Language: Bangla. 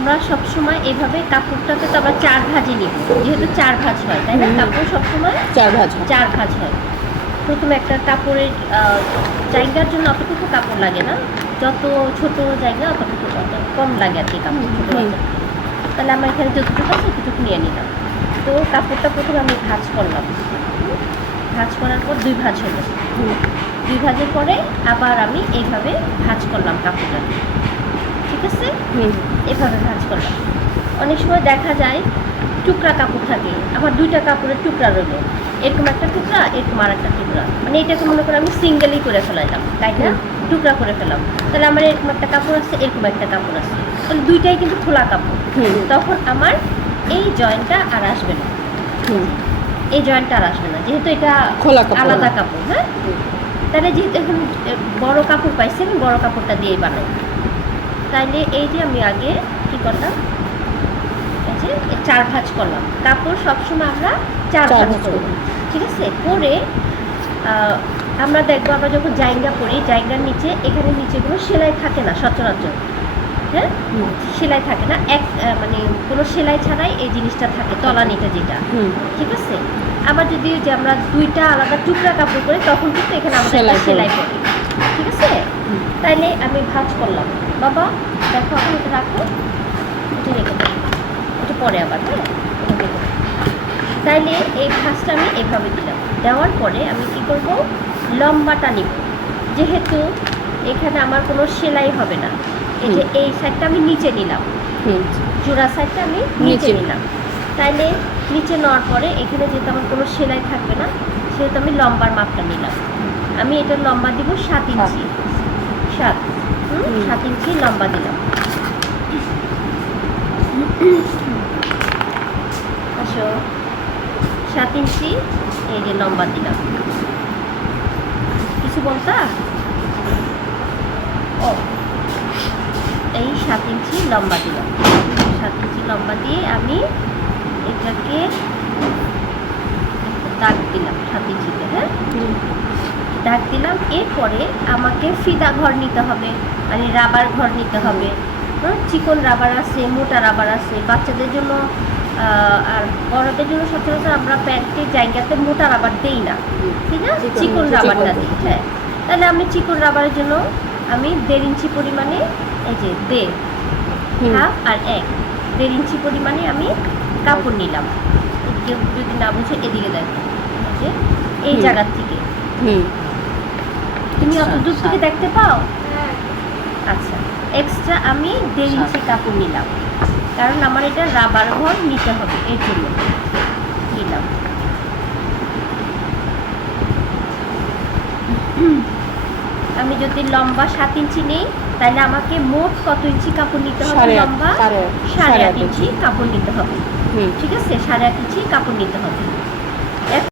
আমরা সবসময় এভাবে কাপড়টাতে তো আবার 4 ভাঁজে নিব, যেহেতু 4 ভাঁজ হয়, তাই না? কাপড় সবসময় 4 ভাঁজ হয়। 4 ভাঁজ হয়। প্রথমে একটা কাপড়ের জায়গার জন্য অতটুকু কাপড় লাগে না, যত ছোট জায়গা অতটুকু কম লাগে আর কি কাপড় ছোট বাচ্চা। তাহলে আমার এখানে যতটুকু আছে ততটুকু নিয়ে নিলাম। তো কাপড়টা প্রথমে আমি ভাঁজ করলাম, ভাঁজ করার পর 2 ভাঁজ হলো। 2 ভাঁজের পরে আবার আমি এইভাবে ভাঁজ করলাম কাপড়টা, ঠিক আছে? এভাবে ভাঁজ করলাম। অনেক সময় দেখা যায় টুকরা কাপড় থাকে, আবার 2টা কাপড়ের টুকরা রইলো, এরকম একটা টুকরা, এরকম আর একটা টুকরা, মানে এটাকে মনে করে আমি সিঙ্গেলই করে ফেলাইলাম, তাই না? টুকরা করে ফেলাম। তাহলে আমার এরকম একটা কাপড় আছে, এরকম একটা কাপড় আছে, তাহলে 2টাই কিন্তু খোলা কাপড়। তখন আমার এই জয়েন্টটা আর আসবে না, এই জয়েন্টটা আর আসবে না, যেহেতু এটা আলাদা কাপড়। হ্যাঁ, তাহলে যেহেতু এখন বড় কাপড় পাইছি, আমি বড় কাপড়টা দিয়েই বানাই। তাইলে এই যে আমি আগে কি করলাম, এই যে 4 ভাঁজ করলাম। কাপড় সবসময় আমরা 4 ভাঁজ করব, ঠিক আছে? করে আমরা দেখবো, আমরা যখন জায়গা পরি, জায়গার নিচে এখানে নিচে কোনো সেলাই থাকে না সচরাচর। হ্যাঁ, সেলাই থাকে না, মানে কোনো সেলাই ছাড়াই এই জিনিসটা থাকে, তলানিটা যেটা, ঠিক আছে? আবার যদি যে আমরা 2টা আলাদা টুকরা কাপড় করি, তখন কিন্তু এখানে আমাদের সেলাই পড়ে, ঠিক আছে? তাইলে আমি ভাঁজ করলাম। বাবা দেখো, আমি এটা রাখো, এটা রেখে দেবো, এটা পরে আবার। হ্যাঁ, তাইলে এই ভাঁজটা আমি এভাবে দিলাম। দেওয়ার পরে আমি কি করব, লম্বাটা নিব, যেহেতু এখানে আমার কোনো সেলাই হবে না। এই যে এই সাইডটা আমি নিচে নিলাম, জোড়া সাইডটা আমি নিচে নিলাম। তাইলে নিচে নেওয়ার পরে এখানে যেহেতু আমার কোনো সেলাই থাকবে না, সেহেতু আমি লম্বার মাপটা নিলাম। আমি এটার লম্বা দিব 7 ইঞ্চি, 7 ইঞ্চি লম্বা দিলাম। আসো, 7 ইঞ্চি এই যে লম্বা দিলাম। কিছু বলতা? ও, এই 7 ইঞ্চি লম্বা দিলাম। 7 ইঞ্চি লম্বা দিয়ে আমি এটাকে দাগ দিলাম 7 ইঞ্চিতে। হ্যাঁ, দাগ দিলাম। এরপরে আমাকে ফিতা ঘর নিতে হবে, মানে রাবার ঘর নিতে হবে। চিকন রাবার আছে, মোটা রাবার আছে, বাচ্চাদের জন্য আর বড়দের জন্য সচরাচর আমরা প্যান্টের জায়গাতে মোটা রাবার দিই না, ঠিক আছে? চিকন রাবারটা দিই। হ্যাঁ, তাহলে আমি চিকন রাবারের জন্য আমি 1.5 ইঞ্চি পরিমাণে, এই যে 1.5 হাফ আর 1.5 ইঞ্চি পরিমাণে আমি কাপড় নিলাম। কেউ যদি না বুঝে এদিকে দেখো, যে এই জায়গার থেকে তুমি অত দূর থেকে দেখতে পাও? আচ্ছা, এক্সট্রা আমি 1.5 ইঞ্চি কাপড় নিলাম, কারণ আমার এটা রাবার ঘর নিতে হবে, এর জন্য নিলাম। আমি যদি লম্বা 7 ইঞ্চি নেই, তাহলে আমাকে মোট কত ইঞ্চি কাপড় নিতে হবে? লম্বা 8.5 ইঞ্চি কাপড় নিতে হবে, ঠিক আছে? 8.5 ইঞ্চি কাপড় নিতে হবে।